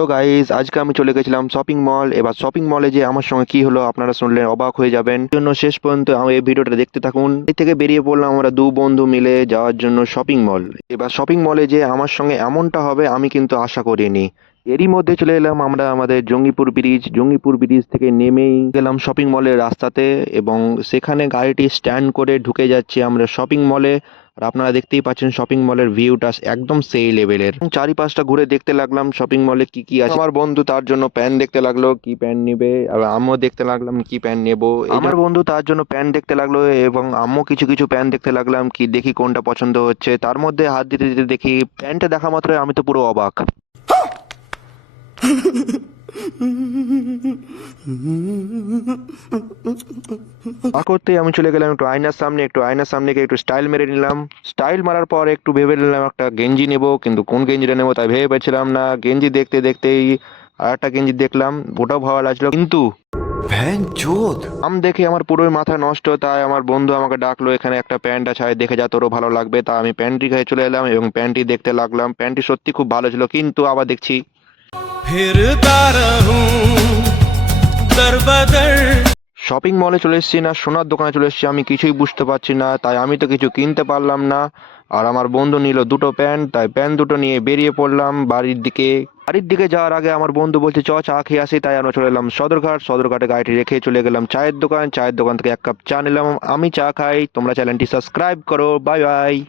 Hello guys, আজকে আমি চলে গেছিলাম শপিং মল। এবার শপিং মলে যে আমার সঙ্গে কি হলো আপনারা শুনলে অবাক হয়ে যাবেন। এই জন্য শেষ পর্যন্ত এই ভিডিওটা দেখতে থাকুন। এই থেকে বেরিয়ে পড়লাম আমরা দু বন্ধু মিলে যাওয়ার জন্য শপিং মল। এবার শপিং মলে যে আমার সঙ্গে এমনটা হবে আমি কিন্তু আশা করিনি। এরই মধ্যে চলে এলাম আমরা আমাদের জঙ্গিপুর ব্রিজ থেকে নেমেই গেলাম শপিং মলের রাস্তাতে, এবং সেখানে গাড়িটি স্ট্যান্ড করে ঢুকে যাচ্ছি আমরা শপিং মলে। আর আপনারা দেখতেই পাচ্ছেন শপিং মলের ভিউটা একদম সেই লেভেলের। চারিপাশটা ঘুরে দেখতে লাগলাম শপিং মলে কি কি আছে। আমার বন্ধু তার জন্য প্যান্ট দেখতে লাগলো কি প্যান্ট নিবে, আর আমিও দেখতে লাগলাম কি প্যান্ট নেবো। আমার বন্ধু তার জন্য প্যান্ট দেখতে লাগলো এবং আমিও কিছু কিছু প্যান্ট দেখতে লাগলাম কি দেখি কোনটা পছন্দ হচ্ছে। তার মধ্যে হাত দিতে দিতে দেখি প্যান্টটা দেখা মাত্রই আমি তো পুরো অবাক। করতেই আমি চলে গেলাম একটু আয়নার সামনে গিয়ে একটু স্টাইল মেরে নিলাম। স্টাইল মারার পর একটু ভেবে নিলাম একটা গেঞ্জি নেব, কিন্তু কোন গেঞ্জিটা নেবো তাই ভেবে পাচ্ছিলাম না। গেঞ্জি দেখতে দেখতেই আর একটা গেঞ্জি দেখলাম, ওটাও ভালো লাগছিল, কিন্তু দাম দেখে আমার পুরোই মাথা নষ্ট। তাই আমার বন্ধু আমাকে ডাকলো, এখানে একটা প্যান্ট আছে দেখে যা, তোরও ভালো লাগবে। তা আমি প্যান্টটি গায়ে চলে এলাম এবং প্যান্টটি দেখতে লাগলাম। প্যান্টটি সত্যি খুব ভালো ছিল, কিন্তু আবার দেখছি फिरता रहूं दर बदर। শপিং মলে চলে এসেছি না সোনার দোকানে চলে এসেছি আমি কিছুই বুঝতে পারছি না। তাই আমি তো কিছু কিনতে পারলাম না। আর আমার বন্ধু নিল দুটো প্যান্ট, তাই প্যান্ট দুটো নিয়ে বেরিয়ে পড়লাম বাড়ির দিকে যাওয়ার আগে আমার বন্ধু বলছে চ চা খেয়ে আসি। তাই আমরা চলে এলাম সদরঘাটে গাড়িটি রেখে চলে গেলাম চায়ের দোকান থেকে এক কাপ চা নিলাম। আমি চা খাই, তোমরা চ্যানেলটি সাবস্ক্রাইব করো। Bye bye.